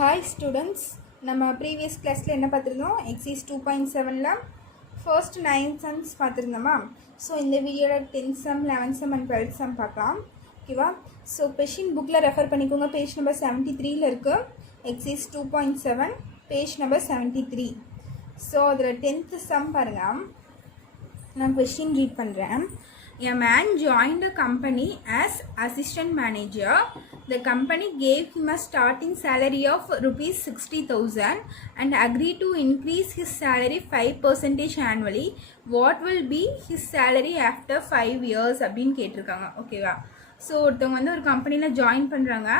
Hi students, நம்ம previous கிளாஸில் என்ன பார்த்துருந்தோம்? எக்ஸைஸ் 2.7ல் ஃபர்ஸ்ட் 9 சம்ஸ் பார்த்துருந்தோமா? ஸோ இந்த வீடியோவில் 10 சம் 11 சம் அண்ட் 12 சம் பார்க்கலாம். ஓகேவா? ஸோ கொஷின் புக்கில் ரெஃபர் பண்ணிக்கோங்க. பேஜ் நம்பர் 73ல் இருக்குது. Exercise 2.7 page number 73. ஸோ அதில் 10th சம் பாருங்கள். நான் கொஷின் ரீட் பண்ணுறேன். A man joined a company as assistant manager. The company gave him a starting salary of rupees 60,000 and agreed to increase his salary 5% annually. What will be his salary after 5 years? அப்படின்னு கேட்டிருக்காங்க. ஓகேவா? So ஒருத்தவங்க வந்து ஒரு கம்பெனியில் join பண்ணுறாங்க.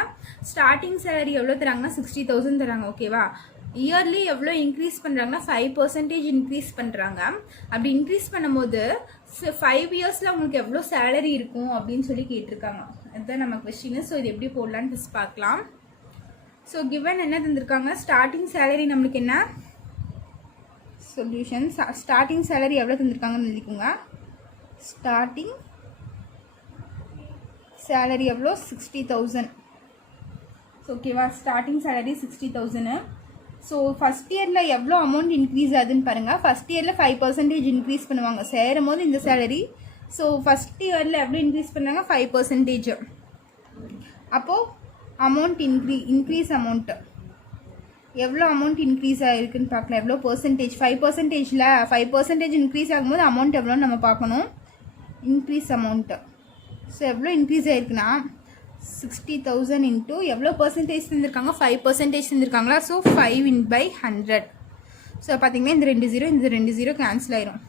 Starting salary எவ்வளோ தராங்கன்னா 60,000 தராங்க. ஓகேவா? இயர்லி எவ்வளோ இன்க்ரீஸ் பண்ணுறாங்கன்னா 5% இன்க்ரீஸ் பண்ணுறாங்க. அப்படி இன்க்ரீஸ் பண்ணும்போது 5 இயர்ஸில் உங்களுக்கு எவ்வளோ சேலரி இருக்கும் அப்படின்னு சொல்லி கேட்டிருக்காங்க. அதுதான் நம்ம கொஸ்டின். ஸோ இது எப்படி போடலான்னு ஃபஸ்ட் பார்க்கலாம். ஸோ கிவன் என்ன தந்திருக்காங்க? ஸ்டார்டிங் சேலரி நம்மளுக்கு என்ன? சொல்யூஷன். ஸ்டார்டிங் சேலரி எவ்வளோ தந்திருக்காங்கன்னு எழுதிக்கோங்க. ஸ்டார்டிங் சேலரி எவ்வளோ? 60,000. ஓகேவா? Starting salary 60,000. ஸோ ஃபஸ்ட் இயரில் எவ்வளோ அமௌண்ட் இன்க்ரீஸ் ஆகுதுன்னு பாருங்கள். ஃபஸ்ட் இயரில் 5% இன்க்ரீஸ் பண்ணுவாங்க சேரும் போது இந்த சேலரி. ஸோ ஃபஸ்ட் இயரில் எவ்வளோ இன்க்ரீஸ் பண்ணாங்க? 5%. அப்போது அமௌண்ட் இன்க்ரீஸ் அமௌண்ட்டு எவ்வளோ அமௌண்ட் இன்க்ரீஸ் ஆகிருக்குன்னு பார்க்கலாம். எவ்வளோ பர்சன்டேஜ்? 5%. 5% இன்க்ரீஸ் ஆகும்போது அமௌண்ட் எவ்வளோன்னு நம்ம பார்க்கணும். Increase amount. ஸோ எவ்வளோ இன்க்ரீஸ் ஆகிருக்குன்னா 60,000 இன்ட்டு எவ்வளோ பர்சன்டேஜ் தந்திருக்காங்க? 5% தந்திருக்காங்களா? ஸோ 5/100. ஸோ பார்த்தீங்கன்னா இந்த 2 0 கேன்சல் ஆயிரும்.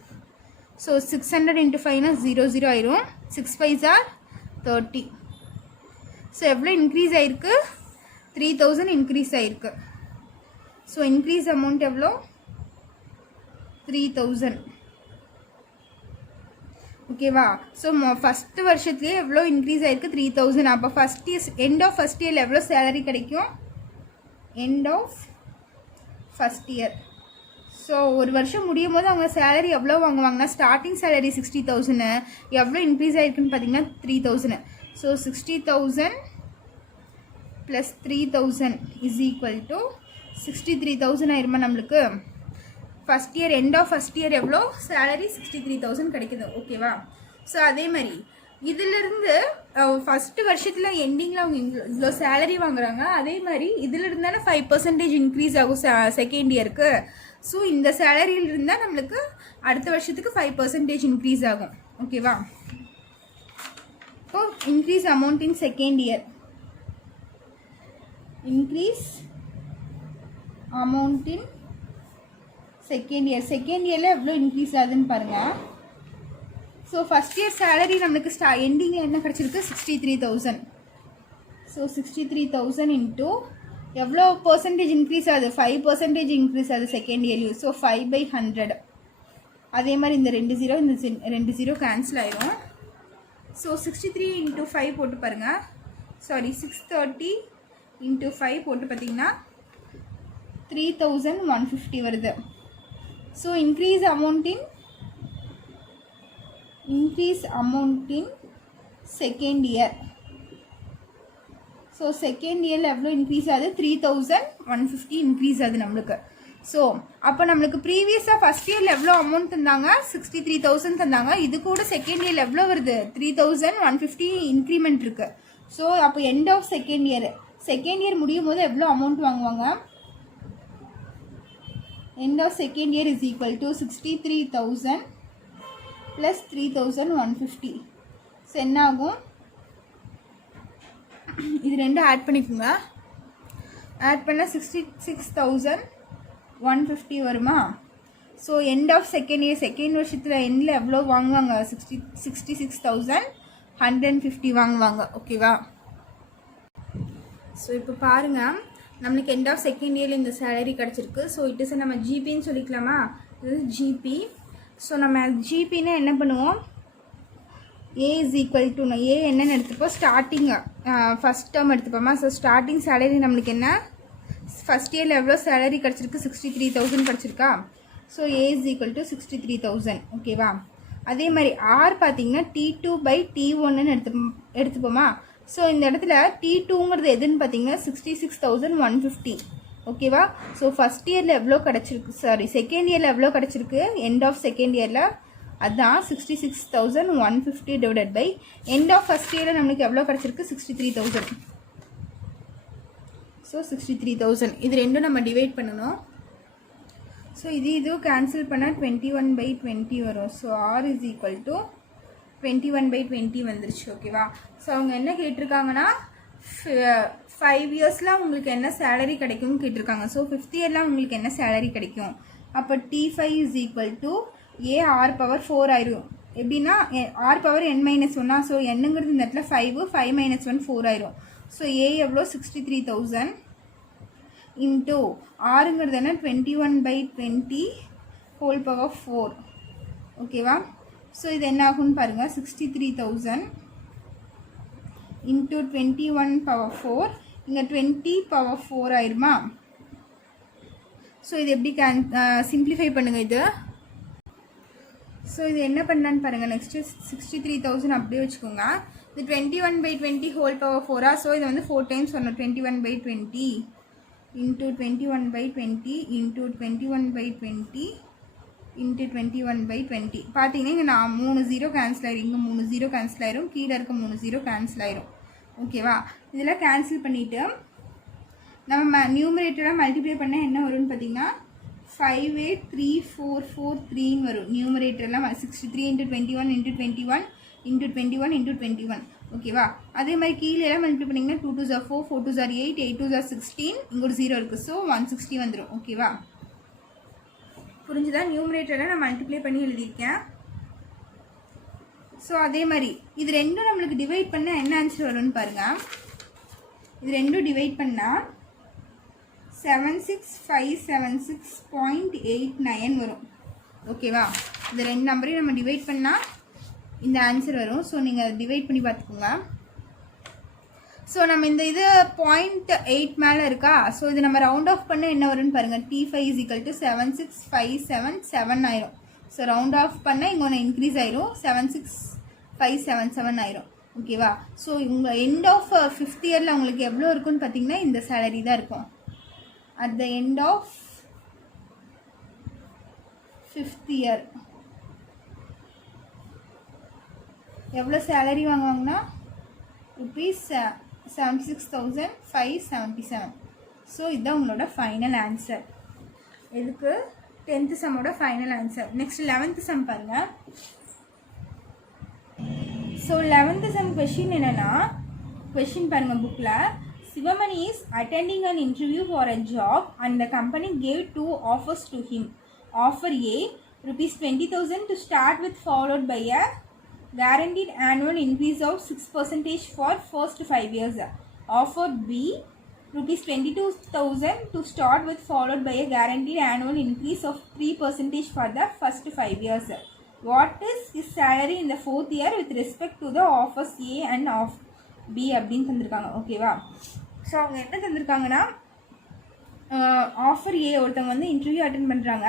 ஸோ 600 × 5னா 0 ஆயிரும். 6 5s are 30. ஸோ எவ்வளோ இன்க்ரீஸ் ஆகிருக்கு? 3,000 இன்க்ரீஸ் ஆகிருக்கு. ஸோ இன்க்ரீஸ் அமௌண்ட் எவ்வளோ? 3,000. ஓகேவா? ஸோ ஃபஸ்ட்டு வருஷத்துலேயே எவ்வளோ இன்க்ரீஸ் ஆகிருக்கு? 3,000. அப்போ first year end of first இயரில் எவ்வளோ சேலரி கிடைக்கும்? End of first year. So ஒரு வருஷம் முடியும் போது அவங்க சேலரி எவ்வளோ வாங்குவாங்கன்னா ஸ்டார்டிங் சேலரி 60,000 எவ்வளோ இன்க்ரீஸ் ஆகிருக்குன்னு பார்த்தீங்கன்னா 3,000. ஸோ 60,000 + 3,000 = 63,000 ஆயிருமா நம்மளுக்கு? First year end of first year எவ்வளோ சேலரி? 63,000 கிடைக்குது. ஓகேவா? ஸோ அதே மாதிரி இதிலிருந்து ஃபஸ்ட்டு வருஷத்தில் எண்டிங்கில் அவங்க இவ்வளோ சேலரி வாங்குறாங்க. அதே மாதிரி இதில் இருந்தானே 5% இன்க்ரீஸ் ஆகும் செகண்ட் இயருக்கு. ஸோ இந்த சேலரியில் இருந்தால் நம்மளுக்கு அடுத்த வருஷத்துக்கு 5% இன்க்ரீஸ் ஆகும். ஓகேவா? இப்போ increase amount in second year. Increase amount in second year. Second இயரில் எவ்வளோ இன்க்ரீஸ் ஆகுதுன்னு பாருங்கள். ஸோ ஃபஸ்ட் இயர் சேலரி நம்மளுக்கு எண்டிங்கில் என்ன கிடச்சிருக்கு? 63,000. ஸோ 63,000 இன்ட்டு எவ்வளோ பர்சன்டேஜ் இன்க்ரீஸ் ஆகுது? 5% இன்க்ரீஸ் ஆகுது செகண்ட் இயர்லையும். ஸோ 5/100. அதே மாதிரி இந்த 2 0 கேன்சல் ஆயிரும். ஸோ 63 × 5 போட்டு பாருங்கள். சாரி 630 × 5 போட்டு பார்த்தீங்கன்னா 3,150 வருது. So increase amount in second year. So second இயரில் எவ்வளோ இன்க்ரீஸ் ஆகுது? 3,150 இன்க்ரீஸ் ஆகுது நம்மளுக்கு. ஸோ அப்போ நம்மளுக்கு ப்ரீவியஸாக ஃபஸ்ட் இயரில் எவ்வளோ அமௌண்ட் தந்தாங்க? 63,000 தந்தாங்க. இது கூட செகண்ட் இயரில் எவ்வளோ வருது? 3,150 இன்க்ரிமெண்ட் இருக்குது. ஸோ அப்போ எண்ட் ஆஃப் செகண்ட் இயர் முடியும் போது எவ்வளோ அமௌண்ட் வாங்குவாங்க? End of second year is equal to 63,000 plus 3,150. So என்ன ஆகும்? இது ரெண்டும் ஆட் பண்ணிக்கோங்க. ஆட் பண்ணால் 66,150 வருமா? So end of second year second வருஷத்தில் எண்டில் எவ்வளோ வாங்குவாங்க? 66,150 வாங்குவாங்க. ஓகேவா? ஸோ இப்போ பாருங்கள், நம்மளுக்கு எண்ட் ஆஃப் செகண்ட் இயரில் இந்த சேலரி கிடச்சிருக்கு. ஸோ இட் இஸ் நம்ம ஜிபின்னு சொல்லிக்கலாமா? இது ஜிபி. ஸோ நம்ம ஜிபின்னு என்ன பண்ணுவோம்? A is equal to a என்னென்னு எடுத்துப்போம்? ஸ்டார்டிங் ஃபஸ்ட் டேர்ம் எடுத்துப்போமா? ஸோ ஸ்டார்டிங் சேலரி நம்மளுக்கு என்ன? ஃபஸ்ட் இயரில் எவ்வளோ சேலரி கிடச்சிருக்கு? 63,000 கிடச்சிருக்கா? So a is equal to 63,000. ஓகேவா? அதே மாதிரி ஆர் பார்த்தீங்கன்னா T2/T1ன்னு எடுத்துப்போமா? ஸோ இந்த இடத்துல T2ங்கிறது எதுன்னு பார்த்தீங்கன்னா 66,150. ஓகேவா. ஸோ ஃபஸ்ட் இயரில் எவ்வளோ கிடச்சிருக்கு, சாரி செகண்ட் இயரில் எவ்வளோ கிடச்சிருக்கு, எண்ட் ஆஃப் செகண்ட் இயரில் அதுதான் 66,150 divided by end of first இயரில் நம்மளுக்கு எவ்வளோ கிடச்சிருக்கு 63,000. ஸோ 63,000 இது ரெண்டும் நம்ம டிவைட் பண்ணணும். ஸோ இதுவும் கேன்சல் பண்ணால் 21/20 வரும். So R is equal to 21/20 வந்துருச்சு. ஓகேவா. ஸோ அவங்க என்ன கேட்டிருக்காங்கன்னா 5 இயர்ஸில் உங்களுக்கு என்ன சேலரி கிடைக்கும்னு கேட்டிருக்காங்க. ஸோ 5th இயரில் உங்களுக்கு என்ன சேலரி கிடைக்கும். அப்போ T5 is equal to AR⁴ ஆயிரும். எப்படின்னா R⁻n-1 ஸோ என்னங்கிறது இந்த இடத்துல 5 5 - 1 4 ஆயிரும். ஸோ A எவ்வளோ 63,000 இன்ட்டு ஆறுங்கிறது என்ன 21/20 ஹோல் பவர் 4. ஓகேவா. ஸோ இது என்ன ஆகும்னு பாருங்கள் 63,000 இன்ட்டு 21/4 இங்கே 20/4 ஆயிருமா. ஸோ இது எப்படி சிம்பிளிஃபை பண்ணுங்கள் இது. ஸோ இது என்ன பண்ணலான்னு பாருங்கள். நெக்ஸ்ட்டு 63,000 அப்படியே வச்சுக்கோங்க. இது 21/20 ஹோல் பவர் 4. ஸோ இது வந்து 4 டைம்ஸ் வரணும். 21/20 இன்ட்டு 21/20 இன்ட்டு 21/20 இன்ட்டு 21/20 பார்த்தீங்கன்னா இங்கே நான் 3 0 கேன்சல் ஆயிரும். இங்கே 3 0 கேன்சல் ஆயிரும். கீழே இருக்க 3 0 கேன்சல் ஆயிரும். ஓகேவா. இதில் கேன்சல் பண்ணிவிட்டு நம்ம நியூமரேட்டராக மல்டிப்ளை பண்ணால் என்ன வரும்னு பார்த்தீங்கன்னா 583443 வரும். நியூமரேட்டர்லாம் 63 × 21 × 21 × 21 × 21. ஓகேவா. அதே மாதிரி கீழே எல்லாம் மல்டிப்ளை பண்ணிங்கன்னா 2 2s are 4 4 2s are 8 8 2s are 16 இங்கே ஒரு 0 இருக்குது. ஸோ 160 வந்துடும். ஓகேவா. புரிஞ்சுதா. நியூமரேட்டரை நான் மல்டிப்ளை பண்ணி எழுதியிருக்கேன். ஸோ அதே மாதிரி இது ரெண்டும் நம்மளுக்கு டிவைட் பண்ணால் என்ன ஆன்சர் வரும்னு பாருங்கள். இது ரெண்டும் டிவைட் பண்ணால் 76576.89 வரும். ஓகேவா. இந்த ரெண்டு நம்பரையும் நம்ம டிவைட் பண்ணால் இந்த ஆன்சர் வரும். ஸோ நீங்கள் டிவைட் பண்ணி பார்த்துக்கோங்க. ஸோ நம்ம இந்த இது 0.8 மேலே இருக்கா. ஸோ இது நம்ம ரவுண்ட் ஆஃப் பண்ண என்ன வரும்னு பாருங்கள். T5 = 76577 ஆயிரும். ஸோ ரவுண்ட் ஆஃப் பண்ண இங்கே ஒன்று இன்க்ரீஸ் ஆயிரும் 76577 ஆயிரும். ஓகேவா. ஸோ உங்கள் எண்ட் ஆஃப் 5th இயரில் உங்களுக்கு எவ்வளோ இருக்குன்னு பார்த்தீங்கன்னா இந்த சேலரி தான் இருக்கும். At the end of 5th year எவ்வளோ சேலரி வாங்குவாங்கன்னா ₹76,577. ஸோ இதுதான் உங்களோட ஃபைனல் ஆன்சர். இதுக்கு 10th சம்மோட final answer. Next 11th sum பாருங்கள். ஸோ 11th சம் கொஷின் என்னென்னா, கொஷின் பாருங்கள் புக்கில். Sivamani is attending an interview for a job and the company gave 2 offers to him. Offer A, ₹20,000 to start with, followed by a guaranteed annual increase of 6% for first 5 years. Offer B, ₹22,000 to start with, followed by a guaranteed annual increase of 3% for the first 5 years. What is his salary in the 4th year with respect to the offers A and of B அப்படின்னு தந்திருக்காங்க. ஓகேவா. So அவங்க என்ன தந்திருக்காங்கன்னா offer ஏ ஒருத்தவங்க வந்து interview attend பண்ணுறாங்க.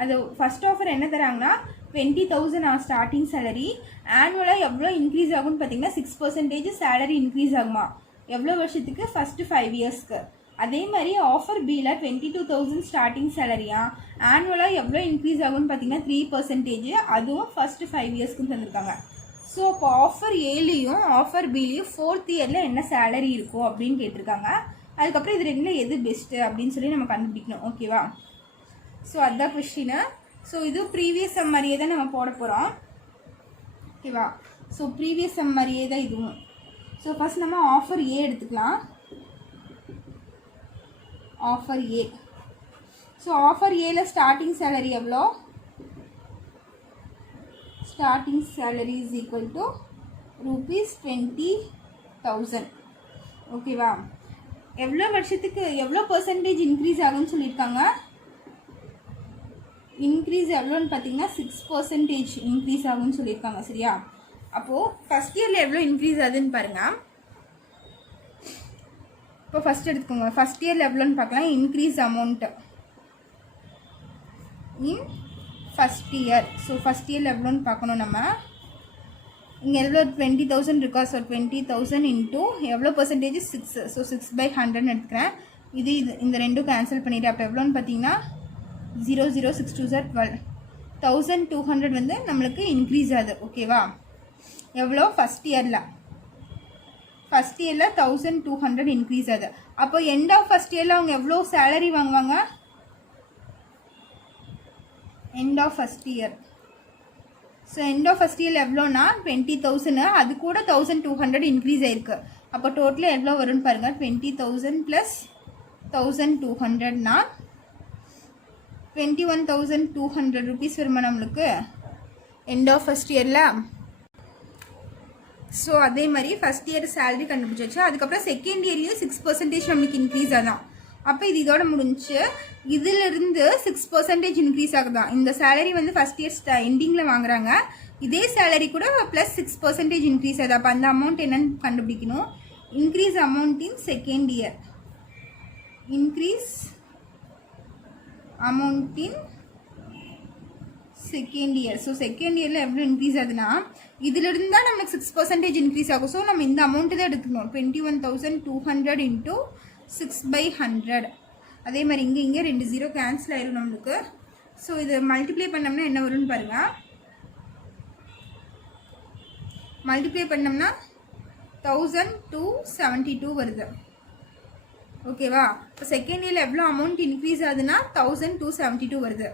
அது first offer என்ன தராங்கன்னா 20,000 ஸ்டார்டிங் சேலரி. ஆனுவலாக எவ்வளோ இன்க்ரீஸ் ஆகும்னு பார்த்தீங்கன்னா 6% சேலரி இன்க்ரீஸ் ஆகுமா. எவ்வளோ வருஷத்துக்கு ஃபஸ்ட்டு 5 இயர்ஸ்க்கு. அதே மாதிரி ஆஃபர் பியில் 22,000 ஸ்டார்டிங் சேலரியா. ஆனுவலாக எவ்வளோ இன்க்ரீஸ் ஆகும்னு பார்த்தீங்கன்னா 3%. அதுவும் ஃபஸ்ட்டு 5 இயர்ஸ்க்குன்னு தந்திருக்காங்க. ஸோ இப்போ ஆஃபர் ஏலையும் ஆஃபர் பிலையும் 4th இயரில் என்ன சேலரி இருக்கும் அப்படின்னு கேட்டிருக்காங்க. அதுக்கப்புறம் இது ரெண்டில் எது பெஸ்ட்டு அப்படின்னு சொல்லி நம்ம கண்டுபிடிக்கணும். ஓகேவா. ஸோ அதுதான் கொஸ்டின். ஸோ இது ப்ரீவியஸ் சம் மாதிரியே தான் நம்ம போட போகிறோம். ஓகேவா. ஸோ ப்ரீவியஸ் சம் மாதிரியே தான் இதுவும். ஸோ ஃபஸ்ட் நம்ம ஆஃபர் ஏ எடுத்துக்கலாம். ஆஃபர் ஏ. ஸோ ஆஃபர் ஏல ஸ்டார்டிங் சேலரி எவ்வளோ. Starting salary is equal to ₹20,000. ஓகேவா. எவ்வளோ வருஷத்துக்கு எவ்வளோ பர்சன்டேஜ் இன்க்ரீஸ் ஆகும்னு சொல்லியிருக்காங்க. இன்க்ரீஸ் எவ்வளோன்னு பார்த்தீங்கன்னா 6% இன்க்ரீஸ் ஆகும்னு சொல்லியிருக்காங்க. சரியா. அப்போது ஃபஸ்ட் இயரில் எவ்வளோ இன்க்ரீஸ் ஆகுதுன்னு பாருங்கள். இப்போ ஃபஸ்ட் எடுத்துக்கோங்க. ஃபஸ்ட் இயரில் எவ்வளோன்னு பார்க்கலாம். Increase amount in first year. So first இயரில் எவ்வளோன்னு பார்க்கணும் நம்ம. இங்கே எவ்வளோ 20,000 இருக்கா. ஸோ 20,000 இன்ட்டு எவ்வளோ பர்சன்டேஜ் 6. ஸோ 6/100 எடுத்துக்கிறேன். இது இந்த ரெண்டும் கேன்சல் பண்ணிவிட்டு அப்போ எவ்வளோன்னு பார்த்தீங்கன்னா 0 0 6 2 12 1200 வந்து நம்மளுக்கு இன்க்ரீஸ் ஆகுது. ஓகேவா? எவ்வளோ ஃபஸ்ட் இயரில் 1200 இன்க்ரீஸ் ஆகுது. அப்போ எண்ட் ஆஃப் ஃபஸ்ட் இயரில் அவங்க எவ்வளோ சேலரி வாங்குவாங்க? End of first year. So end of first year எவ்வளோனா 20,000, அது கூட 1200 இன்க்ரீஸ் ஆயிருக்கு. அப்போ டோட்டலாக எவ்வளோ வரும்னு பாருங்கள். 20,000 ப்ளஸ் 1200னா 21,200 ருபீஸ் வருமா நம்மளுக்கு எண்ட் ஆஃப் ஃபஸ்ட் இயரில். ஸோ அதே மாதிரி ஃபஸ்ட் இயர் சேலரி கண்டுபிடிச்சாச்சு. அதுக்கப்புறம் செகண்ட் இயர்லேயும் 6% நம்மளுக்கு இன்க்ரீஸ் ஆதான். அப்போ இது இதோட முடிஞ்சு. இதிலிருந்து 6% இன்க்ரீஸ் ஆகுதான். இந்த சேலரி வந்து ஃபஸ்ட் இயர் எண்டிங்கில் வாங்குறாங்க. இதே சேலரி கூட ப்ளஸ் 6% இன்க்ரீஸ் ஆகுது. அப்போ அந்த அமௌண்ட் என்னன்னு கண்டுபிடிக்கணும். Increase amount in second year. Increase amount in second year. So second இயரில் எவ்வளோ இன்க்ரீஸ் ஆகுதுன்னா இதிலிருந்து தான் நம்மளுக்கு 6% இன்க்ரீஸ் ஆகும். ஸோ நம்ம இந்த அமௌண்ட்டு தான் எடுத்துக்கணும். 21,200 இன்ட்டு 6/100. அதே மாதிரி இங்கே 2 0 கேன்சல் ஆயிரும் நம்மளுக்கு. ஸோ இதை மல்டிப்ளை பண்ணோம்னா என்ன வரும்னு பாருங்கள். மல்டிப்ளை பண்ணோம்னா 1272 வருது. ஓகேவா? இப்போ செகண்ட் இயரில் எவ்வளோ அமௌண்ட் இன்க்ரீஸ் ஆகுதுன்னா 1272 வருது.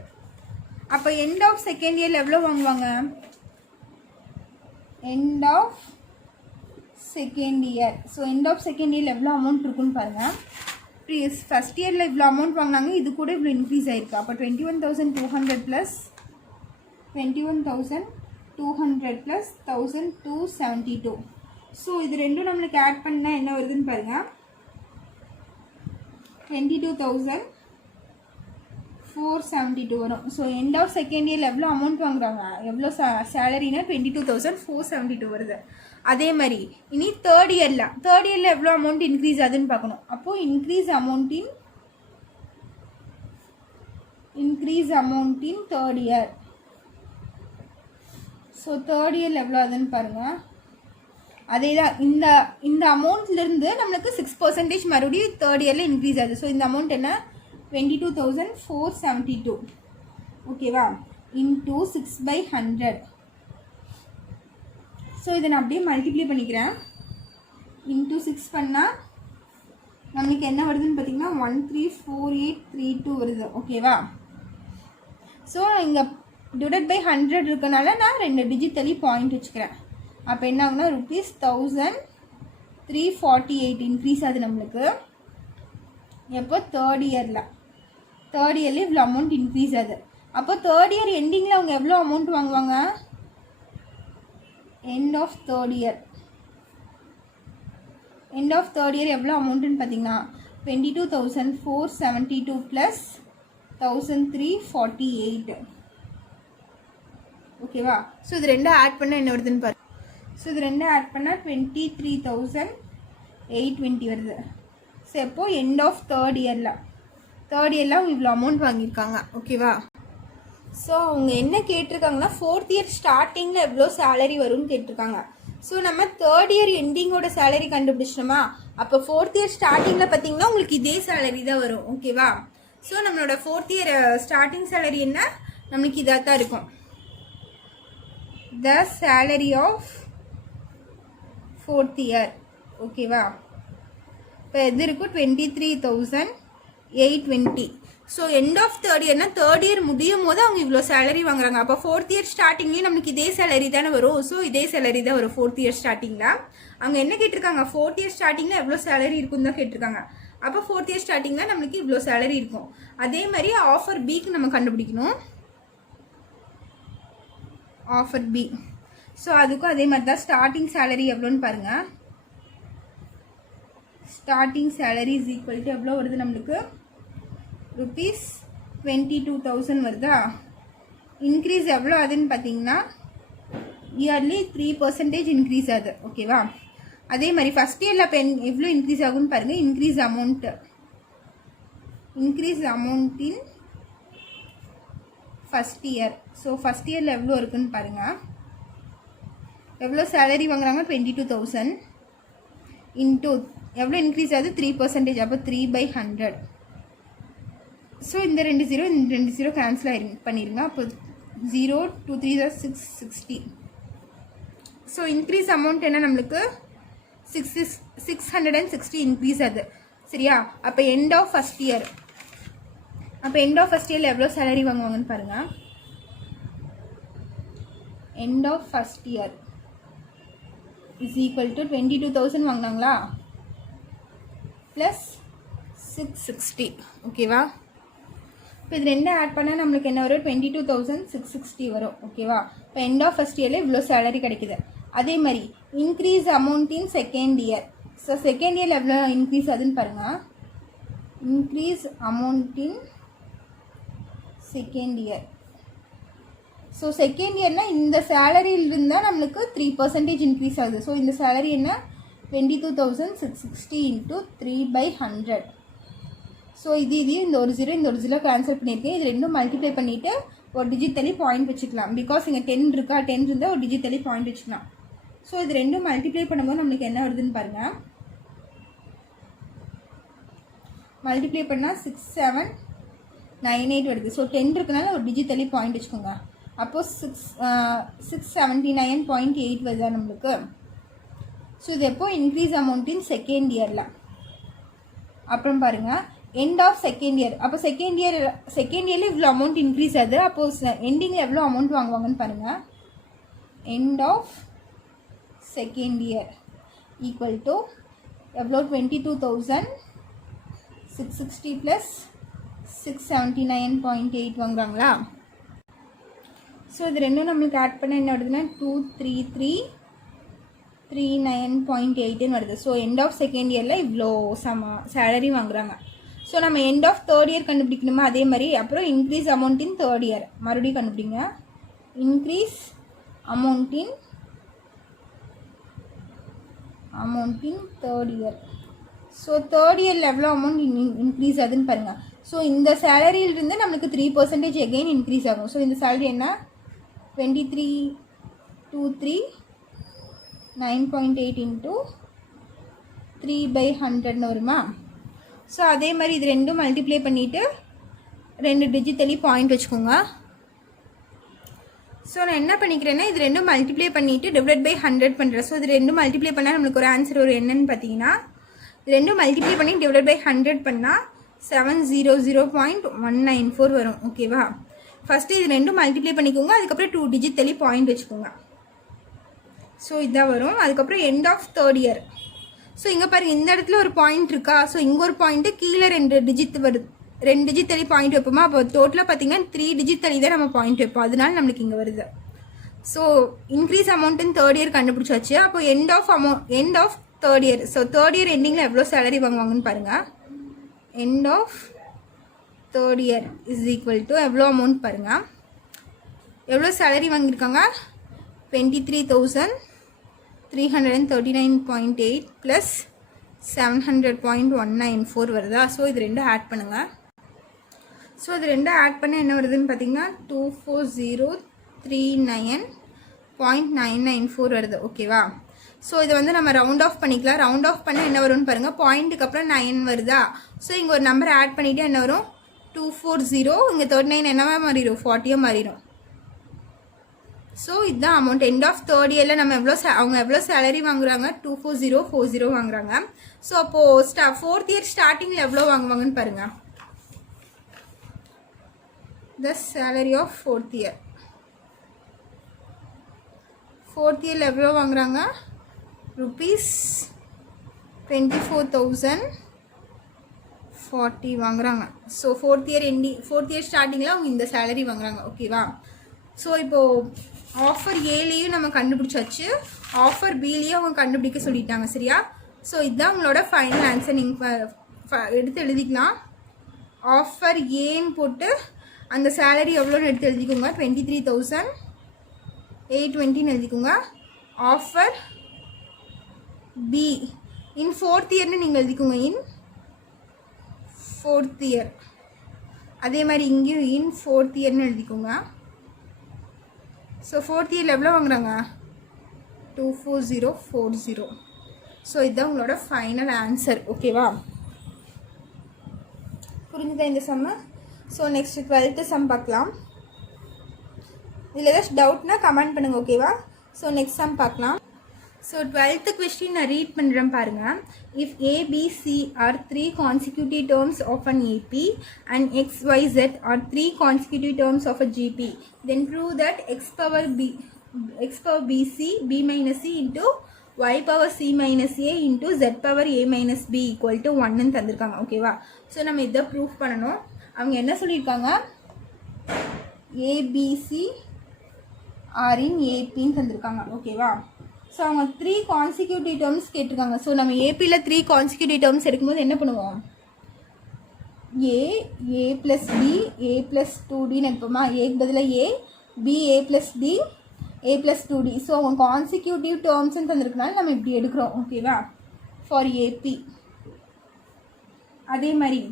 அப்போ எண்ட் ஆஃப் செகண்ட் இயரில் எவ்வளோ வாங்குவாங்க? End of second year. So end of second இயரில் எவ்வளோ அமௌண்ட் இருக்குன்னு பாருங்கள். ஃபஸ்ட் இயரில் இவ்வளோ அமௌண்ட் வாங்கினாங்க, இது கூட இவ்வளோ இன்க்ரீஸ் ஆகிருக்கு. அப்போ 21,200 ப்ளஸ் 21,200 ப்ளஸ் 1,272. ஸோ இது ரெண்டும் நம்மளுக்கு ஆட் பண்ணால் என்ன வருதுன்னு பாருங்கள். 22,472 வரும். ஸோ எண்ட் ஆஃப் செகண்ட் இயரில் எவ்வளோ அமௌண்ட் வாங்குறாங்க, எவ்வளோ சேலரினா 22,472 வருது. அதே மாதிரி இனி தேர்ட் இயரில் எவ்வளோ அமௌண்ட் இன்க்ரீஸ் ஆகுதுன்னு பார்க்கணும். அப்போது increase amount in third year. So third இயரில் எவ்வளோ ஆகுதுன்னு பாருங்கள். அதே தான் இந்த அமௌண்ட்லேருந்து நம்மளுக்கு 6% மறுபடியும் தேர்ட் இயரில் இன்க்ரீஸ் ஆகுது. ஸோ இந்த அமௌண்ட் என்ன? 22,472. ஓகேவா? இன்டூ 6/100. ஸோ இதை நான் அப்படியே மல்டிப்ளை பண்ணிக்கிறேன். இன்டூ 6 பண்ணால் நம்மளுக்கு என்ன வருதுன்னு பார்த்தீங்கன்னா 134832 வருது. ஓகேவா? ஸோ இங்கே டிவைட் பை 100 இருக்கனால நான் 2 டிஜிட் தள்ளி பாயிண்ட் வச்சுக்கிறேன். அப்போ என்ன ஆகுனா ₹1348 இன்க்ரீஸ் ஆகுது நம்மளுக்கு. எப்போ? தேர்ட் இயரில் இவ்வளோ அமௌண்ட் இன்க்ரீஸ் ஆகுது. அப்போ தேர்ட் இயர் எண்டிங்கில் அவங்க எவ்வளோ அமௌண்ட் வாங்குவாங்க? எண்ட் ஆஃப் தேர்ட் இயர் எவ்வளோ அமௌண்ட்டுன்னு பார்த்தீங்கன்னா 22,472 ப்ளஸ் 1,348. ஓகேவா? ஸோ இது ரெண்டும் ஆட் பண்ணால் என்ன வருதுன்னு பாரு. ஸோ இது ரெண்டும் ஆட் பண்ணால் 23,820 வருது. ஸோ எப்போது? எண்ட் ஆஃப் தேர்ட் இயரில் அவங்க இவ்வளோ அமௌண்ட் வாங்கியிருக்காங்க. ஓகேவா? ஸோ அவங்க என்ன கேட்டிருக்காங்கன்னா ஃபோர்த் இயர் ஸ்டார்டிங்கில் எவ்வளோ சேலரி வரும்னு கேட்டிருக்காங்க. ஸோ நம்ம தேர்ட் இயர் எண்டிங்கோட சேலரி கண்டுபிடிச்சிட்டோமா? அப்போ ஃபோர்த் இயர் ஸ்டார்டிங்கில் பார்த்தீங்கன்னா உங்களுக்கு இதே சேலரி தான் வரும். ஓகேவா? ஸோ நம்மளோட ஃபோர்த் இயர் ஸ்டார்டிங் சேலரி என்ன? நம்மளுக்கு இதாக தான் இருக்கும். The salary of fourth year. ஓகேவா? இப்போ எது இருக்கும்? 23,820. ஸோ எண்ட் ஆஃப் தேர்ட் இயர்னா தேர்ட் இயர் முடியும் போது அவங்க இவ்வளோ சேலரி வாங்குறாங்க. அப்போ ஃபோர்த் இயர் ஸ்டார்டிங்லேயும் நம்மளுக்கு இதே சேலரி தானே வரும். ஸோ இதே சேலரி தான் வரும் ஃபோர்த் இயர் ஸ்டார்டிங்கில். அவங்க என்ன கேட்டிருக்காங்க? ஃபோர்த் இயர் ஸ்டார்டிங்கில் எவ்வளோ சேலரி இருக்குன்னு தான் கேட்டிருக்காங்க. அப்போ ஃபோர்த் இயர் ஸ்டார்டிங்கில் நம்மளுக்கு இவ்வளோ சேலரி இருக்கும். அதே மாதிரி ஆஃபர் பிக்கு நம்ம கண்டுபிடிக்கணும். Offer B. ஸோ அதுக்கும் அதே மாதிரி தான். ஸ்டார்டிங் சேலரி எவ்வளோன்னு பாருங்கள். Starting salary is equal to எவ்வளோ வருது நம்மளுக்கு? ₹22,000 வருதா? இன்க்ரீஸ் எவ்வளோ ஆகுதுன்னு பார்த்தீங்கன்னா இயர்லி 3% இன்க்ரீஸ் ஆகுது. ஓகேவா? அதே மாதிரி ஃபஸ்ட் இயரில் இப்போ எவ்வளோ இன்க்ரீஸ் ஆகுன்னு பாருங்கள். Increase amount in first year. So first இயரில் எவ்வளோ இருக்குன்னு பாருங்கள். எவ்வளோ சேலரி வாங்குறாங்க? 22,000 இன்ட்டு எவ்வளோ இன்க்ரீஸ் ஆகுது 3%. அப்போ 3/100. ஸோ இந்த 2 0 கேன்சல் பண்ணிடுங்க. அப்போ 0 2 3 660. ஸோ இன்க்ரீஸ் அமௌண்ட் என்ன நம்மளுக்கு 660 இன்க்ரீஸ் ஆகுது சரியா. அப்போ எண்ட் ஆஃப் ஃபஸ்ட் இயர் எவ்வளோ சேலரி வாங்குவாங்கன்னு பாருங்கள். End of first year is equal to 22,000 வாங்கினாங்களா ப்ளஸ் 660 ஓகேவா. இப்போ இது ரெண்டு ஆட் பண்ணால் நம்மளுக்கு என்ன வரும் 22,660 வரும் ஓகேவா. இப்போ எண்ட் ஆஃப் ஃபஸ்ட் இயரில் இவ்வளோ சேலரி கிடைக்குது. அதே மாதிரி increase amount in second year. So second இயரில் எவ்வளோ இன்க்ரீஸ் ஆகுதுன்னு பாருங்கள். Increase amount in second year. So second இயர்னால் இந்த சேலரியில் இருந்தால் நம்மளுக்கு 3% இன்க்ரீஸ் ஆகுது. ஸோ இந்த சேலரி என்ன 22,660 இன்ட்டு 3/100. ஸோ இது இந்த ஒரு ஜீரோ கேன்சல் பண்ணியிருக்கேன். இது ரெண்டும் மல்டிப்ளை பண்ணிவிட்டு ஒரு டிஜிட் தள்ளி பாயிண்ட் வச்சுக்கலாம். பிகாஸ் இங்கே 10 இருக்கா, 10 இருந்தால் ஒரு டிஜிட் தள்ளி பாயிண்ட் வச்சுக்கலாம். ஸோ இது ரெண்டும் மல்டிப்ளை பண்ணும்போது நம்மளுக்கு என்ன வருதுன்னு பாருங்கள். மல்டிப்ளை பண்ணால் 6798 வருது. ஸோ 10 இருக்குனால ஒரு டிஜிட் தள்ளி பாயிண்ட் வச்சுக்கோங்க. அப்போது 679.8 வருதா நம்மளுக்கு. ஸோ இது எப்போ இன்க்ரீஸ் அமௌண்ட் இன் செகண்ட் இயரில். அப்புறம் பாருங்கள் எண்ட் ஆஃப் செகண்ட் இயர். அப்போ செகண்ட் இயரில் இவ்வளோ அமௌண்ட் இன்க்ரீஸ் ஆகுது. அப்போது எண்டிங்கில் எவ்வளோ அமௌண்ட் வாங்குவாங்கன்னு பாருங்கள். End of second year equal to எவ்வளோ 22,660 ப்ளஸ் 679.8 வாங்குறாங்களா. ஸோ இது ரெண்டும் நம்மளுக்கு ஆட் பண்ண என்ன வருதுன்னா 23339.8 வருது. ஸோ எண்ட் ஆஃப் செகண்ட் இயரில் இவ்வளோ சேலரி வாங்குறாங்க. ஸோ நம்ம எண்ட் ஆஃப் தேர்ட் இயர் கண்டுபிடிக்கணுமா அதே மாதிரி. அப்புறம் increase amount in third year மறுபடியும் கண்டுபிடிங்க. Increase amount in third year. So third இயரில் எவ்வளோ அமௌண்ட் இன்க்ரீஸ் ஆகுதுன்னு பாருங்கள். ஸோ இந்த சேலரியிலிருந்து நம்மளுக்கு 3% எகெயின் இன்க்ரீஸ் ஆகும். ஸோ இந்த சேலரி என்ன 23,239.8 இன்ட்டு 3/100 வருமா. ஸோ அதே மாதிரி இது ரெண்டும் மல்டிப்ளை பண்ணிவிட்டு 2 டிஜிட் தள்ளி பாயிண்ட் வச்சுக்கோங்க. ஸோ நான் என்ன பண்ணிக்கிறேன்னா இது ரெண்டும் மல்டிப்ளை பண்ணிவிட்டு /100 பண்ணுறேன். ஸோ இது ரெண்டும் மல்டிப்ளை பண்ணால் நம்மளுக்கு ஒரு ஆன்சர் ஒரு என்னன்னு பார்த்தீங்கன்னா இது ரெண்டும் மல்டிப்ளை பண்ணி /100 பண்ணால் 700.194 வரும் ஓகேவா. ஃபஸ்ட்டு இது ரெண்டும் மல்டிப்ளை பண்ணிக்கோங்க. அதுக்கப்புறம் 2 டிஜிட் தள்ளி பாயிண்ட் வச்சுக்கோங்க. ஸோ இதான் வரும். அதுக்கப்புறம் end of third year. So இங்கே பாருங்கள் இந்த இடத்துல ஒரு பாயிண்ட் இருக்கா. ஸோ இங்கே ஒரு பாயிண்ட்டு கீழே 2 டிஜிட் வருது. 2 டிஜிட் தள்ளி பாயிண்ட் வைப்போமா. அப்போ டோட்டலாக பார்த்தீங்கன்னா 3 டிஜிட் தள்ளி தான் நம்ம பாயிண்ட் வைப்போம். அதனால நம்மளுக்கு இங்கே வருது. ஸோ இன்க்ரீஸ் அமௌண்ட்டுன்னு தேர்ட் இயர் கண்டுபிடிச்சாச்சு. அப்போ end of third year. So third year எண்டிங்கில் எவ்வளோ சேலரி வாங்குவாங்கன்னு பாருங்கள். End of third year is equal to எவ்வளோ அமௌண்ட் பாருங்கள். எவ்வளோ சேலரி வாங்கியிருக்காங்க 23,339.8 ப்ளஸ் 700.194 வருதா. ஸோ இது ரெண்டும் ஆட் பண்ணுங்கள். ஸோ இது ரெண்டும் ஆட் பண்ண என்ன வருதுன்னு பார்த்தீங்கன்னா 24039.994 வருது ஓகேவா. ஸோ இதை வந்து நம்ம ரவுண்ட் ஆஃப் பண்ணிக்கலாம். ரவுண்ட் ஆஃப் பண்ண என்ன வரும்னு பாருங்கள். பாயிண்ட்டுக்கு அப்புறம் 9 வருதா. ஸோ இங்கே ஒரு நம்பர் ஆட் பண்ணிவிட்டு என்ன வரும் 240. இங்கே 39 என்னவா மாறிடும் 40யாக மாறிடும். ஸோ இதுதான் அமௌண்ட். எண்ட் ஆஃப் தேர்ட் இயரில் நம்ம அவங்க எவ்வளோ சேலரி வாங்குறாங்க 24040 வாங்குறாங்க. ஸோ அப்போது ஃபோர்த் இயர் ஸ்டார்டிங்கில் எவ்வளோ வாங்குவாங்கன்னு பாருங்கள். The salary of fourth year. Fourth இயரில் எவ்வளோ வாங்குறாங்க ₹24,040 வாங்குறாங்க. ஸோ ஃபோர்த் இயர் ஸ்டார்டிங்கில் அவங்க இந்த சேலரி வாங்குறாங்க ஓகேவா. ஸோ இப்போது ஆஃபர் ஏலேயும் நம்ம கண்டுபிடிச்சாச்சு. ஆஃபர் பிலேயும் அவங்க கண்டுபிடிக்க சொல்லிட்டாங்க சரியா. ஸோ இதுதான் உங்களோட ஃபைனல் ஆன்சர். நீங்கள் எடுத்து எழுதிக்கலாம். ஆஃபர் ஏன்னு போட்டு அந்த சேலரி எவ்வளோன்னு எடுத்து எழுதிக்கோங்க. 23,820 எழுதிக்கோங்க. ஆஃபர் பி இன் ஃபோர்த் இயர்னு நீங்கள் எழுதிக்கோங்க. இன் ஃபோர்த் இயர். அதே மாதிரி இங்கேயும் இன் ஃபோர்த் இயர்னு எழுதிக்கோங்க. ஸோ ஃபோர்த் இயரில் எவ்வளோ வாங்குறாங்க 24040. ஸோ இதுதான் உங்களோட ஃபைனல் ஆன்சர். ஓகேவா? புரிஞ்சுதா இந்த சம்மு? ஸோ நெக்ஸ்ட் 12th சம் பார்க்கலாம். இதில் ஏதாச்சும் டவுட்னா கமெண்ட் பண்ணுங்கள். ஓகேவா? ஸோ நெக்ஸ்ட் சம் பார்க்கலாம். ஸோ 12th question நான் ரீட் பண்ணுறேன் பாருங்கள். If ABC are 3 consecutive terms of an AP and XYZ are 3 consecutive terms of a GP, then prove that x power BC B minus C into y power C minus A into z power A minus B equal to 1 தந்திருக்காங்க. ஓகேவா? So நம்ம இதை proof பண்ணணும். அவங்க என்ன சொல்லியிருக்காங்க? ABC are in APன்னு தந்திருக்காங்க. ஓகேவா? ஸோ அவங்க 3 கான்சிக்யூட்டிவ் டேர்ம்ஸ் கேட்டிருக்காங்க. ஸோ நம்ம ஏபியில் 3 கான்சிக்யூட்டிவ் டேர்ம்ஸ் எடுக்கும்போது என்ன பண்ணுவோம்? A plus d a plus 2டின்னு எடுப்போமா? ஏக்கு பதிலாக a, b a plus d a plus 2d. So அவங்க கான்சிக்யூட்டிவ் டேர்ம்ஸ்ன்னு தந்திருக்கனால நம்ம இப்படி எடுக்கிறோம். ஓகேவா? For AP. அதே மாதிரி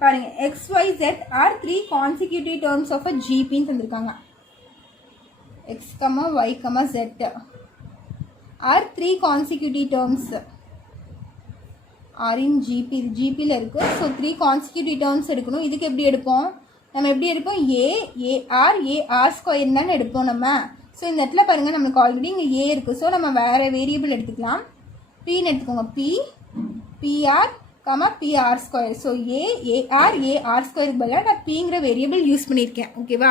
பாருங்கள், XYZ are 3 consecutive terms of a ஜிபின்னு தந்திருக்காங்க. X, Y, Z are 3 consecutive terms are in GP. GPயில் இருக்குது. ஸோ 3 consecutive terms எடுக்கணும். இதுக்கு எப்படி எடுப்போம்? நம்ம எப்படி எடுப்போம்? ஏஆர் ஸ்கொயர் தானே எடுப்போம் நம்ம. ஸோ இந்த இடத்துல பாருங்கள், நம்மளுக்கு ஆல்ரெடி இங்கே ஏ இருக்குது. ஸோ நம்ம வேறு வேரியபிள் எடுத்துக்கலாம். பின்னு எடுத்துக்கோங்க. B r b r square. So a r ஸ்கொயருக்கு பதிலாக நான் பிங்கிற வேரியபிள் யூஸ் பண்ணியிருக்கேன். ஓகேவா?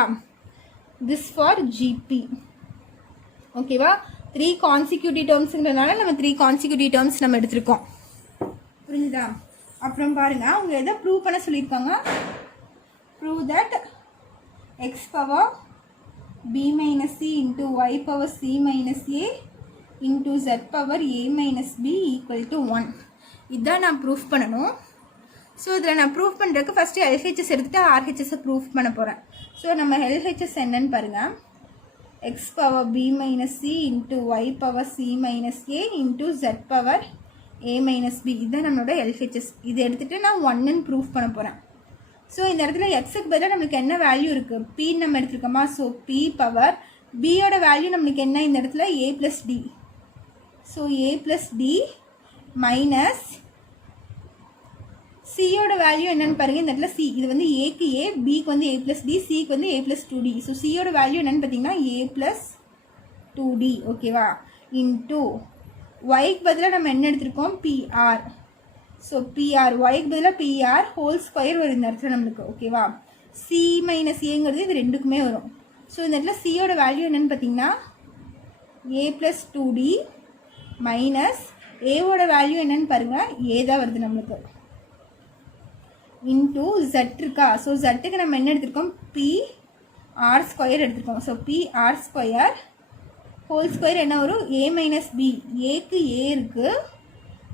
This for GP. ஓகேவா? 3 கான்சிக்யூட்டிவ் டேர்ம்ஸுங்கிறதுனால நம்ம 3 கான்சிக்யூட்டிவ் டேர்ம்ஸ் நம்ம எடுத்திருக்கோம். புரிஞ்சுதா? அப்புறம் பாருங்கள், அவங்க எதை ப்ரூவ் பண்ண சொல்லியிருக்காங்க? Prove that x power b minus c into y power c minus a into z power a minus b equal to 1. இதுதான் நான் ப்ரூஃப் பண்ணணும். ஸோ இதில் நான் ப்ரூஃப் பண்ணுறதுக்கு ஃபஸ்ட்டு எல்ஹெச்எஸ் எடுத்துகிட்டு ஆர்ஹெச்எஸை ப்ரூஃப் பண்ண போகிறேன். ஸோ நம்ம எல்ஹெச்எஸ் என்னன்னு பாருங்கள். x power b minus c into y power c minus a into z power a minus b. இதுதான் நம்மளோட LHS. இது எடுத்துகிட்டு நான் 1ன்னு ப்ரூஃப் பண்ண போகிறேன். ஸோ இந்த இடத்துல எக்ஸுக்கு பதிலாக நம்மளுக்கு என்ன வேல்யூ இருக்குது? பின்னு நம்ம எடுத்துருக்கோமா? ஸோ பி பவர் பியோட வேல்யூ நம்மளுக்கு என்ன இந்த இடத்துல? a plus d. So a plus d minus சியோட வேல்யூ என்னென்னு பாருங்கள். இந்த இடத்துல சி, இது வந்து ஏக்கு ஏ, பிக்கு வந்து a ப்ளஸ் டி, சிக்கு வந்து a ப்ளஸ் 2d. ஸோ சியோட வேல்யூ என்னென்னு பார்த்தீங்கன்னா a ப்ளஸ் 2d. ஓகேவா? இன்டூ ஒய்க்கு பதிலாக நம்ம என்ன எடுத்திருக்கோம்? பிஆர். ஸோ பிஆர் ஒய்க்கு பதிலாக பிஆர் ஹோல் ஸ்கொயர் வரும் இந்த இடத்துல நம்மளுக்கு. ஓகேவா? சி மைனஸ் ஏங்கிறது இது ரெண்டுக்குமே வரும். ஸோ இந்த இடத்துல சியோட வேல்யூ என்னென்னு பார்த்தீங்கன்னா a ப்ளஸ் 2d மைனஸ் ஏவோட வேல்யூ என்னென்னு பாருங்கள், ஏ தான் வருது நம்மளுக்கு. இன்டூ ஜெட் இருக்கா? ஸோ ஜெட்டுக்கு நம்ம என்ன எடுத்திருக்கோம்? பி ஆர் ஸ்கொயர் எடுத்திருக்கோம். So p r square whole square என்ன வரும்? A minus b. ஏக்கு ஏ இருக்குது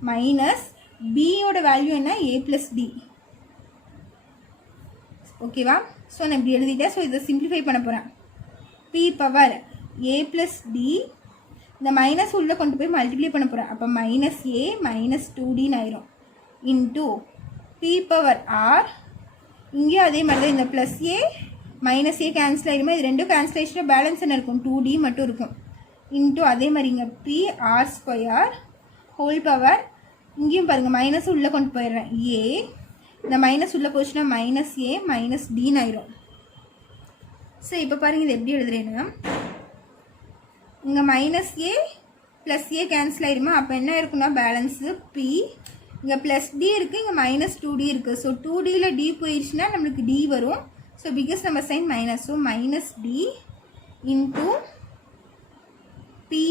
மைனஸ் பியோட வேல்யூ என்ன? A plus d. ஓகேவா? ஸோ நான் இப்படி எழுதிட்டேன். ஸோ இதை சிம்பிளிஃபை பண்ண போகிறேன். P power a plus d, இந்த மைனஸ் உள்ளே கொண்டு போய் மல்டிப்ளை பண்ண போகிறேன். அப்போ மைனஸ் ஏ மைனஸ் 2டின்னு ஆயிரும். இன்டூ பி பவர் ஆர், இங்கேயும் அதே மாதிரி தான். இந்த plus a minus a cancel ஆகிடுமா? இது ரெண்டும் கேன்சலேஷனாக பேலன்ஸ் என்ன இருக்கும்? 2d மட்டும் இருக்கும். இன்டூ அதே மாதிரி இங்கே p r square whole power, இங்கேயும் பாருங்கள் மைனஸ் உள்ளே கொண்டு போயிடுறேன். ஏ, இந்த மைனஸ் உள்ளே போச்சுன்னா மைனஸ் ஏ மைனஸ் டின்னு ஆயிரும். ஸோ இப்போ பாருங்கள் இது எப்படி எழுதுறேன்னா, இங்கே minus A plus A cancel ஆகிடுமா? அப்போ என்ன இருக்குன்னா பேலன்ஸு பி, இங்கே ப்ளஸ் டி இருக்குது, இங்கே மைனஸ் 2d இருக்குது. ஸோ 2dயில் டி போயிடுச்சுன்னா நம்மளுக்கு டி வரும். ஸோ பிகஸ் நம்ம sign minus. So minus d into p,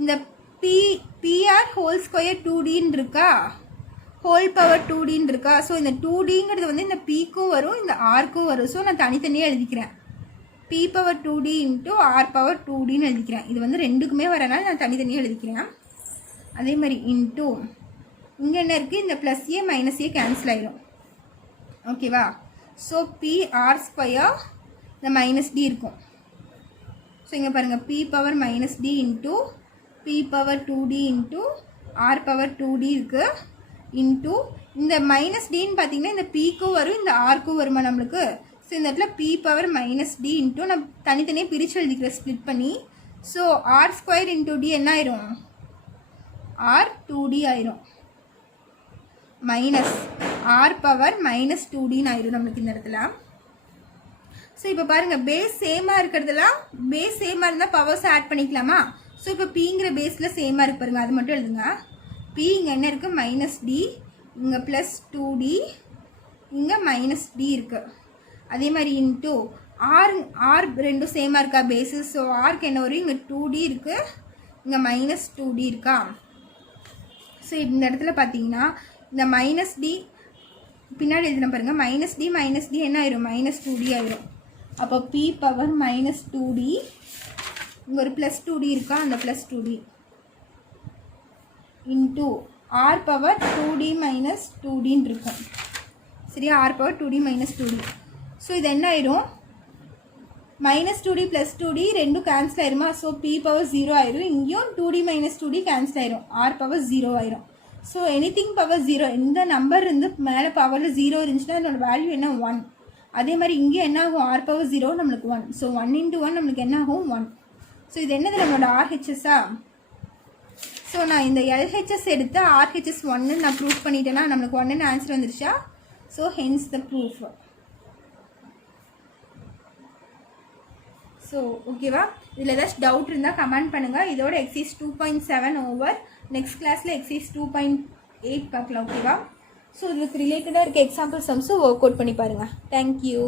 இந்த பிஆர் ஹோல் ஸ்கொயர் 2dன்னு இருக்கா, ஹோல் பவர் 2dன்னு இருக்கா. ஸோ இந்த 2dங்கிறது வந்து இந்த பிக்கும் வரும், இந்த ஆர்க்கும் வரும். ஸோ நான் தனித்தனியாக எழுதிக்கிறேன். B power 2d into r power 2dன்னு எழுதிக்கிறேன். இது வந்து ரெண்டுக்குமே வரனால நான் தனித்தனியாக எழுதிக்கிறேன். அதே மாதிரி இன்டூ இங்கே என்ன இருக்குது? இந்த plus a minus a cancel ஆகிடும். ஓகேவா? ஸோ பி ஆர் ஸ்கொயர் இந்த மைனஸ் டி இருக்கும். ஸோ இங்கே பாருங்கள், p power minus d into p power 2d into r power 2d இருக்குது. இன்ட்டு இந்த மைனஸ் டின்னு பார்த்தீங்கன்னா இந்த பிக்கும் வரும், இந்த ஆர்க்கும் வருமா நம்மளுக்கு. ஸோ இந்த இடத்துல p power minus d into நான் தனித்தனியாக பிரித்து எழுதிக்கிறேன் ஸ்ப்ளிட் பண்ணி. So r square into d என்ன ஆயிரும்? ஆர் 2D ஆயிரும், மைனஸ் ஆர் பவர் மைனஸ் 2Dன்னு ஆயிரும் நம்மளுக்கு இந்த இடத்துல. ஸோ இப்போ பாருங்கள், பேஸ் சேமாக இருக்கிறதுலாம் பேஸ் சேமாக இருந்தால் பவர்ஸ் ஆட் பண்ணிக்கலாமா? ஸோ இப்போ பிங்கிற பேஸில் சேமாக இருக்கு பாருங்கள், அது மட்டும் எழுதுங்க. பி இங்கே என்ன இருக்குது, மைனஸ் டி, இங்கே ப்ளஸ் 2D, இங்கே மைனஸ் டி இருக்குது. அதே மாதிரி இன்ட்டு ஆர் ரெண்டும் சேமாக இருக்கா பேஸு? ஸோ ஆருக்கு என்ன வரும், இங்கே 2D இருக்குது, இங்கே மைனஸ் 2D இருக்கா? ஸோ இந்த இடத்துல பார்த்தீங்கன்னா இந்த மைனஸ் டி பின்னாடி எழுதுன பாருங்கள், மைனஸ் டி என்ன ஆயிரும், மைனஸ் 2D ஆயிரும். அப்போ பி பவர் மைனஸ் 2D, இங்கே ஒரு ப்ளஸ் 2D இருக்கா, அந்த plus 2D into r power 2D minus 2Dன்னு இருக்கும். சரியா, R power 2D minus 2D. So இது என்ன ஆயிரும், மைனஸ் 2D ப்ளஸ் 2D ரெண்டும் கேன்சல் ஆயிருமா? ஸோ பி பவர் 0 ஆயிரும், இங்கேயும் 2D மைனஸ் 2D கேன்சல் ஆயிரும், ஆர் பவர் 0 ஆயிரும். ஸோ எனிதிங் பவர் 0, எந்த நம்பர் இருந்து மேலே பவரில் 0 இருந்துச்சுன்னா அதோட வேல்யூ என்ன, 1. அதே மாதிரி இங்கே என்ன ஆகும், ஆர் பவர் 0 நம்மளுக்கு 1. ஸோ 1 × 1 நம்மளுக்கு என்ன ஆகும், 1. ஸோ இது என்னது, நம்மளோட ஆர்ஹெச்எஸ்ஸா? ஸோ நான் இந்த எல்ஹெச்எஸ் எடுத்து ஆர்ஹெச்எஸ் 1 நான் ப்ரூஃப் பண்ணிட்டேன்னா நம்மளுக்கு 1ன்னு ஆன்சர் வந்துருச்சா? So hence the proof. So ஓகேவா, இதில் ஏதாச்சும் டவுட் இருந்தால் கமெண்ட் பண்ணுங்கள். இதோட எக்ஸைஸ் 2.7 ஓவர். நெக்ஸ்ட் கிளாஸில் எக்ஸைஸ் 2.8 பார்க்கலாம். ஓகேவா? ஸோ இதுக்கு ரிலேட்டடாக இருக்க எக்ஸாம்பிள் சம்ஸும் ஒர்க் அவுட் பண்ணி பாருங்கள். தேங்க்யூ.